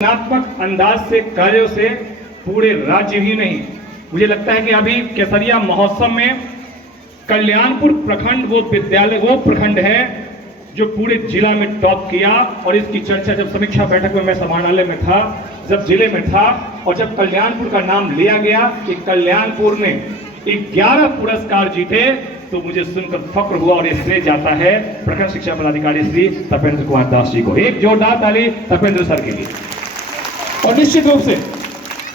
रचनात्मक अंदाज से कार्यों से पूरे राज्य ही नहीं, मुझे लगता है कि अभी केसरिया महोत्सव में कल्याणपुर प्रखंड वो विद्यालय वो प्रखंड है जो पूरे जिला में टॉप किया। और इसकी चर्चा जब समीक्षा बैठक में मैं समाहरणालय में था, जब जिले में था और जब कल्याणपुर का नाम लिया गया कि कल्याणपुर ने 11 पुरस्कार जीते, तो मुझे सुनकर फक्र हुआ और ये श्रेय जाता है प्रखंड शिक्षा पदाधिकारी श्री तपेंद्र कुमार दास जी को। एक जोरदार ताली तपेंद्र सर के लिए। और निश्चित रूप से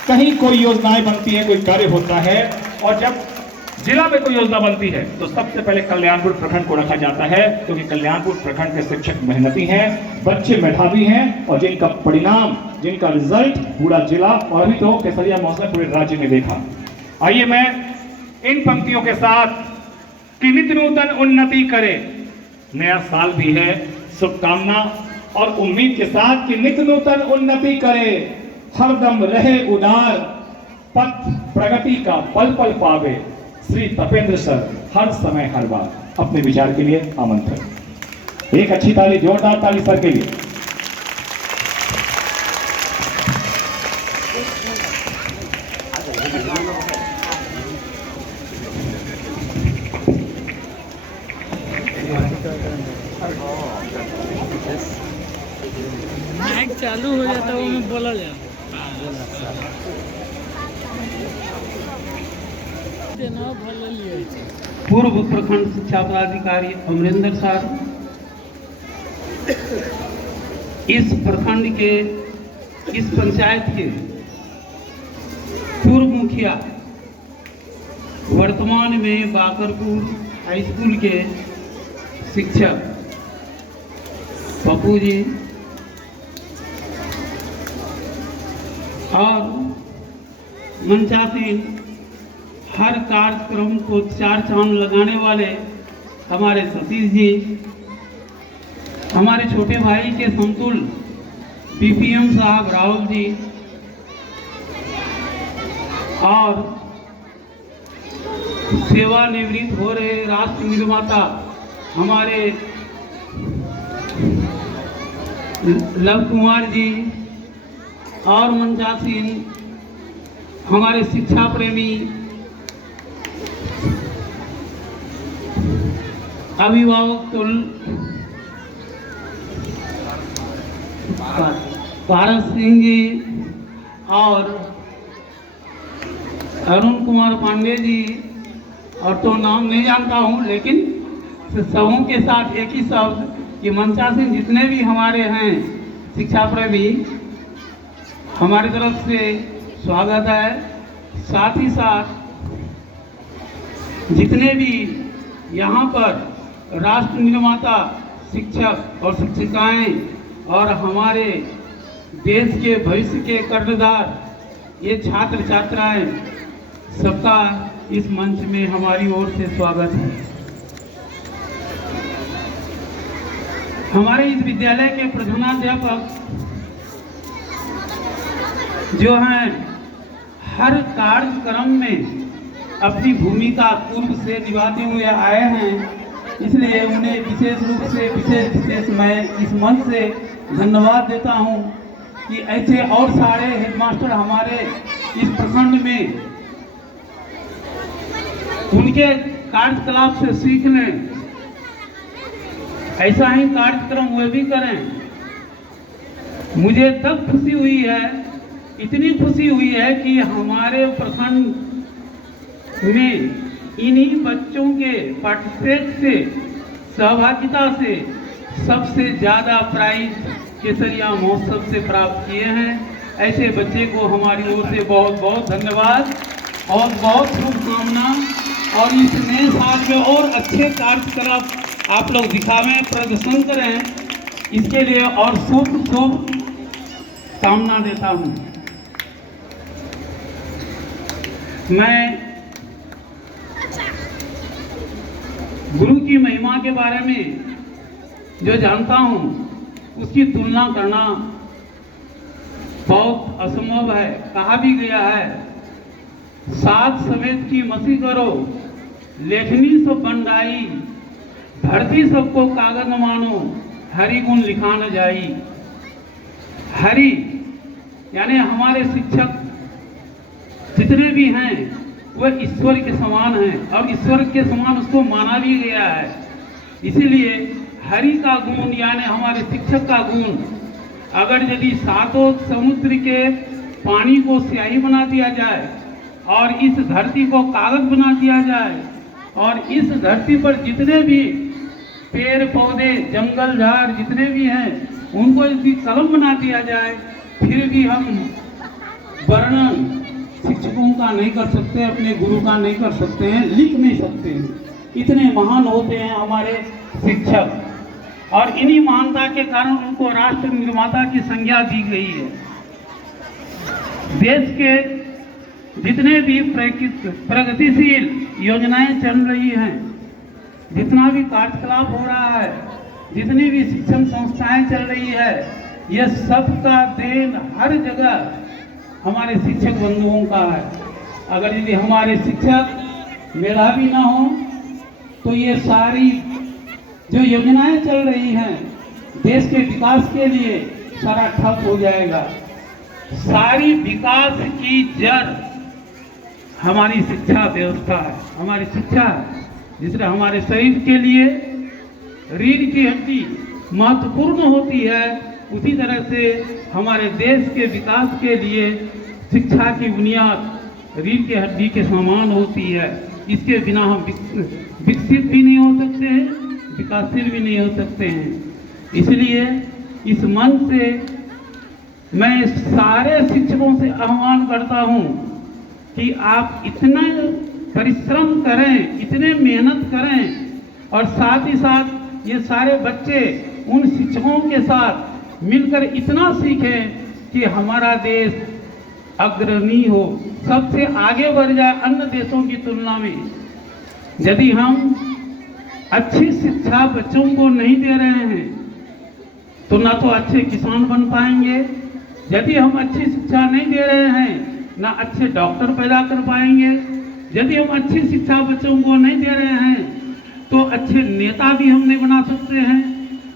कहीं कोई योजनाएं बनती है, कोई कार्य होता है और जब जिला में कोई योजना बनती है तो सबसे पहले कल्याणपुर प्रखंड को रखा जाता है, क्योंकि कल्याणपुर प्रखंड के शिक्षक मेहनती हैं, बच्चे मेधावी हैं और जिनका परिणाम, जिनका रिजल्ट पूरा जिला और अभी तो केसरिया महोत्सव पूरे राज्य में देखा। आइए मैं इन पंक्तियों के साथ कि नित नूतन उन्नति करे, नया साल भी है, शुभकामना और उम्मीद के साथ कि नित नूतन उन्नति करे, हरदम रहे उदार, पथ प्रगति का पल पल पावे, श्री तपेंद्र सर हर समय हर बार। अपने विचार के लिए आमंत्रण। एक अच्छी ताली, जोरदार ताली सर के लिए। माइक चालू हो जाता है, वो में बोला जाए। पूर्व प्रखंड शिक्षा पदाधिकारी अमरिंदर सर, इस प्रखंड के, इस पंचायत के पूर्व मुखिया, वर्तमान में बाकरपुर हाई स्कूल के शिक्षक पप्पू जी और मंचासीन हर कार्यक्रम को चार चांद लगाने वाले हमारे सतीश जी, हमारे छोटे भाई के समतुल बीपीएम साहब राहुल जी और सेवानिवृत्त हो रहे राष्ट्र निर्माता हमारे लव कुमार जी और मंचासीन हमारे शिक्षा प्रेमी अभिभावक तुल पारस सिंह जी और अरुण कुमार पांडे जी, और तो नाम नहीं जानता हूँ, लेकिन सबों के साथ एक ही शब्द कि मंचासीन जितने भी हमारे हैं शिक्षा प्रेमी, हमारी तरफ से स्वागत है। साथ ही साथ जितने भी यहाँ पर राष्ट्र निर्माता शिक्षक और शिक्षिकाएं और हमारे देश के भविष्य के कर्णधार ये छात्र छात्राएं, सबका इस मंच में हमारी ओर से स्वागत है। हमारे इस विद्यालय के प्रधानाध्यापक जो हैं हर कार्यक्रम में अपनी भूमिका पूर्व से निभाते हुए आए हैं, इसलिए उन्हें विशेष रूप से विशेष मैं इस मंच से धन्यवाद देता हूं कि ऐसे और सारे हेडमास्टर हमारे इस प्रखंड में उनके कार्यकलाप से सीख लें, ऐसा ही कार्यक्रम वे भी करें। मुझे तब खुशी हुई है, इतनी खुशी हुई है कि हमारे प्रखंड में इन्हीं बच्चों के पार्टिसिपेट से, सहभागिता से सबसे ज़्यादा प्राइज केसरिया महोत्सव से प्राप्त किए हैं। ऐसे बच्चे को हमारी ओर से बहुत बहुत धन्यवाद और बहुत शुभकामना, और इस नए साल में और अच्छे कार्यकलाप आप लोग दिखावें, प्रदर्शन करें, इसके लिए और शुभ कामना देता हूँ। मैं गुरु की महिमा के बारे में जो जानता हूँ उसकी तुलना करना बहुत असंभव है। कहा भी गया है, सात सवेद की मसी करो, लेखनी सब बंडाई, धरती सबको कागज मानो, हरि गुण लिखा न जाई। हरि यानी हमारे शिक्षक जितने भी हैं वह ईश्वर के समान हैं और ईश्वर के समान उसको माना भी गया है। इसीलिए हरि का गुण यानी हमारे शिक्षक का गुण, अगर यदि सातों समुद्र के पानी को स्याही बना दिया जाए और इस धरती को कागज बना दिया जाए और इस धरती पर जितने भी पेड़ पौधे जंगल झाड़ जितने भी हैं उनको यदि कलम बना दिया जाए, फिर भी हम वर्णन शिक्षकों का नहीं कर सकते, अपने गुरु का नहीं कर सकते हैं, लिख नहीं सकते हैं। इतने महान होते हैं हमारे शिक्षक और इन्हीं महानता के कारण उनको राष्ट्र निर्माता की संज्ञा दी गई है। देश के जितने भी प्रगतिशील योजनाएं चल रही हैं, जितना भी कार्यकलाप हो रहा है, जितनी भी शिक्षण संस्थाएं चल रही है, यह सबका देन हर जगह हमारे शिक्षक बंधुओं का है। अगर यदि हमारे शिक्षक मेधावी ना हो तो ये सारी जो योजनाएं चल रही हैं देश के विकास के लिए सारा ठप हो जाएगा। सारी विकास की जड़ हमारी शिक्षा व्यवस्था है, हमारी शिक्षा है, जिससे हमारे शरीर के लिए रीढ़ की हड्डी महत्वपूर्ण होती है, उसी तरह से हमारे देश के विकास के लिए शिक्षा की बुनियाद रीढ़ की हड्डी के समान होती है। इसके बिना हम विकसित भी नहीं हो सकते हैं, विकासशील भी नहीं हो सकते हैं। इसलिए इस मन से मैं सारे शिक्षकों से आह्वान करता हूँ कि आप इतना परिश्रम करें, इतने मेहनत करें और साथ ही साथ ये सारे बच्चे उन शिक्षकों के साथ मिलकर इतना सीखें कि हमारा देश अग्रणी हो, सबसे आगे बढ़ जाए अन्य देशों की तुलना में। यदि हम अच्छी शिक्षा बच्चों को नहीं दे रहे हैं तो ना तो अच्छे किसान बन पाएंगे, यदि हम अच्छी शिक्षा नहीं दे रहे हैं ना अच्छे डॉक्टर पैदा कर पाएंगे, यदि हम अच्छी शिक्षा बच्चों को नहीं दे रहे हैं तो अच्छे नेता भी हम नहीं बना सकते हैं,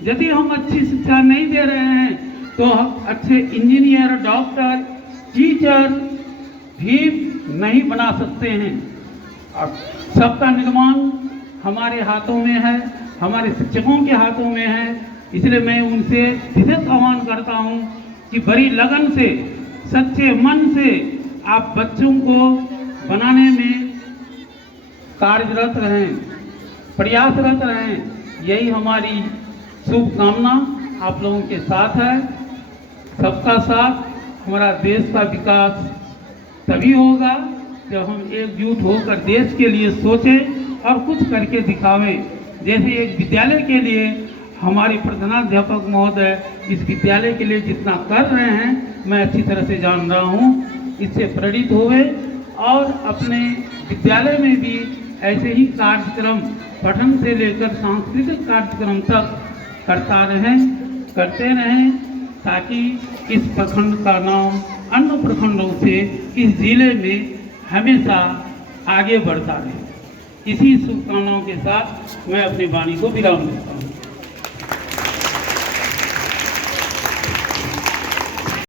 यदि हम अच्छी शिक्षा नहीं दे रहे हैं तो हम अच्छे इंजीनियर, डॉक्टर, टीचर भी नहीं बना सकते हैं। और सबका निर्माण हमारे हाथों में है, हमारे शिक्षकों के हाथों में है। इसलिए मैं उनसे विशेष आह्वान करता हूं कि बड़ी लगन से, सच्चे मन से आप बच्चों को बनाने में कार्यरत रहें, प्रयासरत रहें। यही हमारी शुभकामना आप लोगों के साथ है। सबका साथ, हमारा देश का विकास तभी होगा जब हम एकजुट होकर देश के लिए सोचें और कुछ करके दिखावें। जैसे एक विद्यालय के लिए हमारे प्रधानाध्यापक महोदय इस विद्यालय के लिए जितना कर रहे हैं मैं अच्छी तरह से जान रहा हूँ, इससे प्रेरित हुए और अपने विद्यालय में भी ऐसे ही कार्यक्रम पठन से लेकर सांस्कृतिक कार्यक्रम तक करते रहें ताकि इस प्रखंड का नाम अन्य प्रखंडों से इस जिले में हमेशा आगे बढ़ता रहे। इसी शुभकामनाओं के साथ मैं अपनी वाणी को विराम देता हूँ।